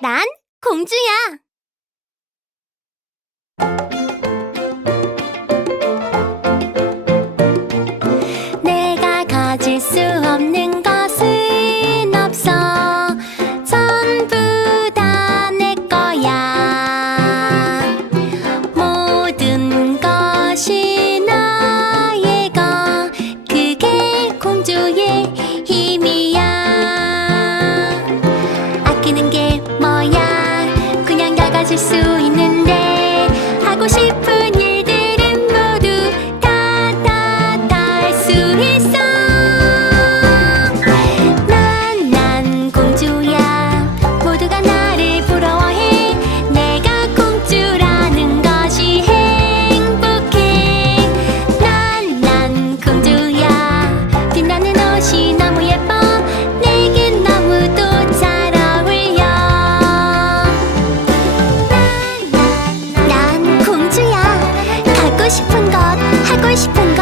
난 공주야. 내가 가질 수 없는 しすいね。 하고 싶은